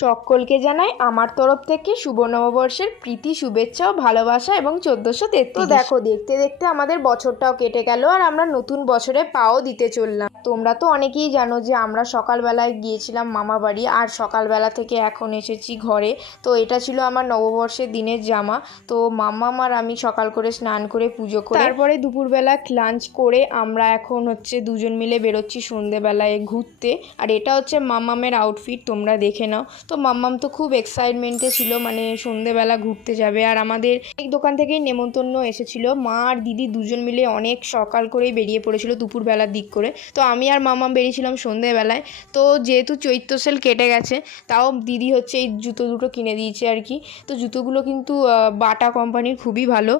সকলকে জানাই আমার তরফ থেকে শুভ নববর্ষের প্রীতি শুভেচ্ছা ও ভালোবাসা এবং 1433। তো দেখো দেখতে দেখতে আমাদের বছরটাও কেটে গেল আর আমরা নতুন বছরে পাও দিতে চললাম। তোমরা তো অনেকেই জানো যে আমরা সকালবেলায় গিয়েছিলাম মামা বাড়ি আর সকালবেলা থেকে এখন এসেছি ঘরে। তো এটা ছিল আমার নববর্ষের দিনের জামা। তো মাম্মাম আর আমি সকাল করে স্নান করে পুজো করে তারপরে দুপুরবেলা লাঞ্চ করে আমরা এখন হচ্ছে দুজন মিলে বেরোচ্ছি সন্ধেবেলায় ঘুরতে। আর এটা হচ্ছে মাম্মামের আউটফিট, তোমরা দেখে নাও। তো মাম্মাম তো খুব এক্সাইটমেন্টে ছিল, মানে সন্ধেবেলা ঘুরতে যাবে। আর আমাদের এই দোকান থেকেই নেমন্তন্ন এসেছিল, মা আর দিদি দুজন মিলে অনেক সকাল করেই বেরিয়ে পড়েছিল দুপুরবেলার দিক করে। তো আমি আর মাম্মাম বেরিয়েছিলাম সন্ধেবেলায়। তো যেহেতু চৈত্র সেল কেটে গেছে তাও দিদি হচ্ছে এই জুতো দুটো কিনে দিয়েছে আর কি। তো জুতোগুলো কিন্তু বাটা কোম্পানির, খুবই ভালো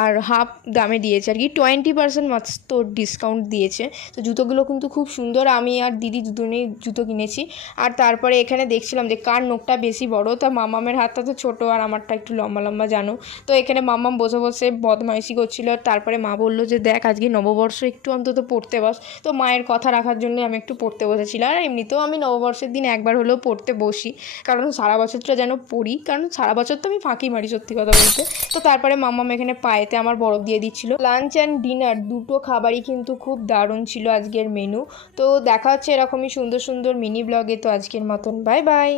আর হাফ দামে দিয়েছে আর কি, 20% মাত্র ডিসকাউন্ট দিয়েছে। তো জুতোগুলো কিন্তু খুব সুন্দর, আমি আর দিদি দুজনেই জুতো কিনেছি। আর তারপরে এখানে দেখছিলাম যে কার নখটা বেশি বড়। তা মামামের হাতটা তো ছোটো আর আমারটা একটু লম্বা লম্বা জানো। তো এখানে মামাম বসে বসে বদমাইশি করছিল। তারপরে মা বললো যে দেখ আজকে নববর্ষ, একটু অন্তত পড়তে বস। তো মায়ের কথা রাখার জন্য আমি একটু পড়তে বসেছিলাম। আর এমনিতেও আমি নববর্ষের দিন একবার হলেও পড়তে বসি, কারণ সারা বছরটা যেন পড়ি, কারণ সারা বছর তো আমি ফাঁকি মারি সত্যি কথা বলতে। তো তারপরে মামাম এখানে পায়েতে আমার বরফ দিয়ে দিচ্ছিল। লাঞ্চ অ্যান্ড ডিনার দুটো খাবারই কিন্তু খুব দারুণ ছিল আজকের মেনু। তো দেখা হচ্ছে এরকমই সুন্দর সুন্দর মিনি ব্লগে। তো আজকের মতন বাই বাই।